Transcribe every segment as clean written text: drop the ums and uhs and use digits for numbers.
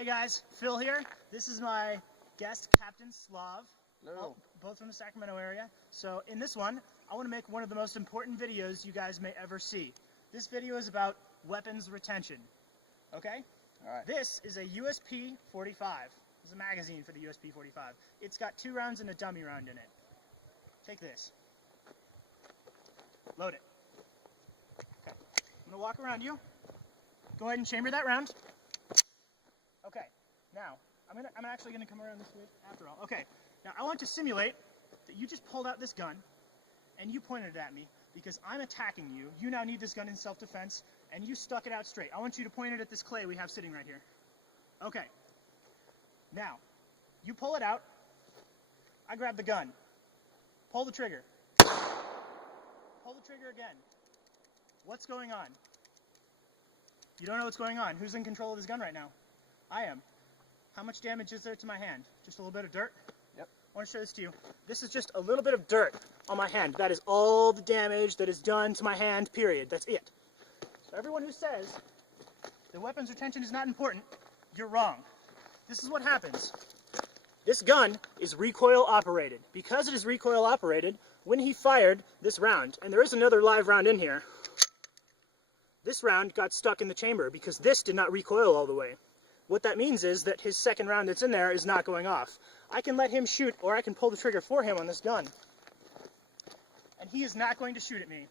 Hey guys, Phil here. This is my guest, CaptianSlav, both from the Sacramento area. So in this one, I want to make one of the most important videos you guys may ever see. This video is about weapons retention, okay? All right. This is a USP 45. This is a magazine for the USP 45. It's got 2 rounds and a dummy round in it. Take this. Load it. Okay. I'm going to walk around you. Go ahead and chamber that round. Okay, now, I'm actually going to come around this way after all. Okay, now I want to simulate that you just pulled out this gun and you pointed it at me because I'm attacking you. You now need this gun in self-defense and you stuck it out straight. I want you to point it at this clay we have sitting right here. Okay, now, you pull it out, I grab the gun, pull the trigger, pull the trigger again. What's going on? You don't know what's going on. Who's in control of this gun right now? I am. How much damage is there to my hand? Just a little bit of dirt? Yep. I want to show this to you. This is just a little bit of dirt on my hand. That is all the damage that is done to my hand, period. That's it. So everyone who says that weapons retention is not important, you're wrong. This is what happens. This gun is recoil operated. Because it is recoil operated, when he fired this round, and there is another live round in here, this round got stuck in the chamber because this did not recoil all the way. What that means is that his second round that's in there is not going off. I can let him shoot, or I can pull the trigger for him on this gun. And he is not going to shoot at me.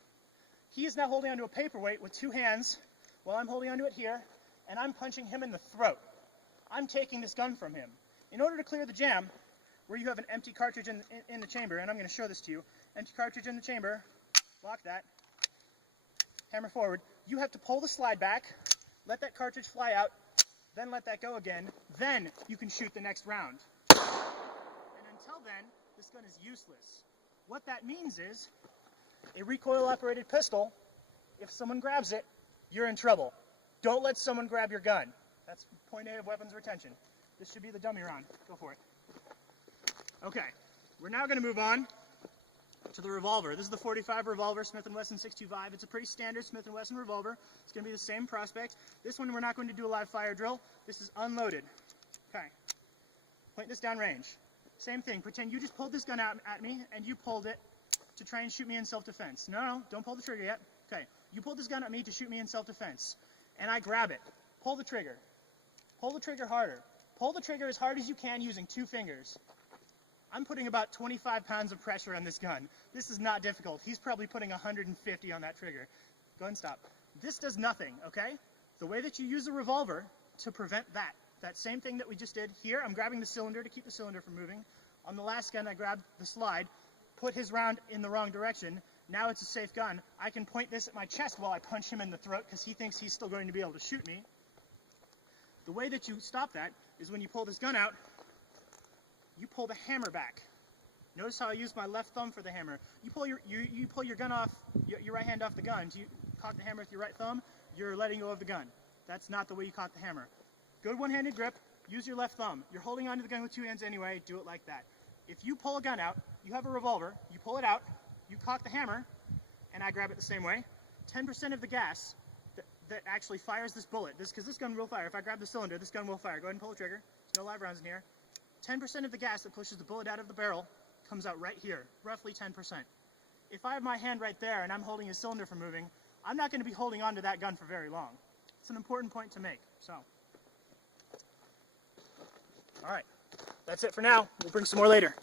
He is now holding onto a paperweight with 2 hands, while I'm holding onto it here, and I'm punching him in the throat. I'm taking this gun from him. In order to clear the jam, where you have an empty cartridge in the chamber, and I'm going to show this to you, empty cartridge in the chamber, lock that, hammer forward, you have to pull the slide back, let that cartridge fly out, then let that go again, then you can shoot the next round. And until then, this gun is useless. What that means is, a recoil-operated pistol, if someone grabs it, you're in trouble. Don't let someone grab your gun. That's point A of weapons retention. This should be the dummy round. Go for it. Okay, we're now going to move on to the revolver. This is the 45 revolver, Smith & Wesson 625. It's a pretty standard Smith & Wesson revolver. It's going to be the same prospect. This one we're not going to do a live fire drill. This is unloaded. Okay. Point this down range. Same thing. Pretend you just pulled this gun out at me and you pulled it to try and shoot me in self-defense. No, don't pull the trigger yet. Okay. You pulled this gun at me to shoot me in self-defense. And I grab it. Pull the trigger. Pull the trigger harder. Pull the trigger as hard as you can using 2 fingers. I'm putting about 25 pounds of pressure on this gun. This is not difficult. He's probably putting 150 on that trigger. Go ahead and stop. This does nothing, okay? The way that you use a revolver to prevent that same thing that we just did here, I'm grabbing the cylinder to keep the cylinder from moving. On the last gun, I grabbed the slide, put his round in the wrong direction. Now it's a safe gun. I can point this at my chest while I punch him in the throat because he thinks he's still going to be able to shoot me. The way that you stop that is when you pull this gun out, you pull the hammer back. Notice how I use my left thumb for the hammer. You pull your gun off, your right hand off the gun. You cock the hammer with your right thumb, you're letting go of the gun. That's not the way you cock the hammer. Good one-handed grip, use your left thumb. You're holding onto the gun with 2 hands anyway, do it like that. If you pull a gun out, you have a revolver, you pull it out, you cock the hammer, and I grab it the same way. 10% of the gas that actually fires this bullet, because this gun will fire. If I grab the cylinder, this gun will fire. Go ahead and pull the trigger. There's no live rounds in here. 10% of the gas that pushes the bullet out of the barrel comes out right here, roughly 10%. If I have my hand right there and I'm holding his cylinder from moving, I'm not going to be holding on to that gun for very long. It's an important point to make. So, all right, that's it for now. We'll bring some more later.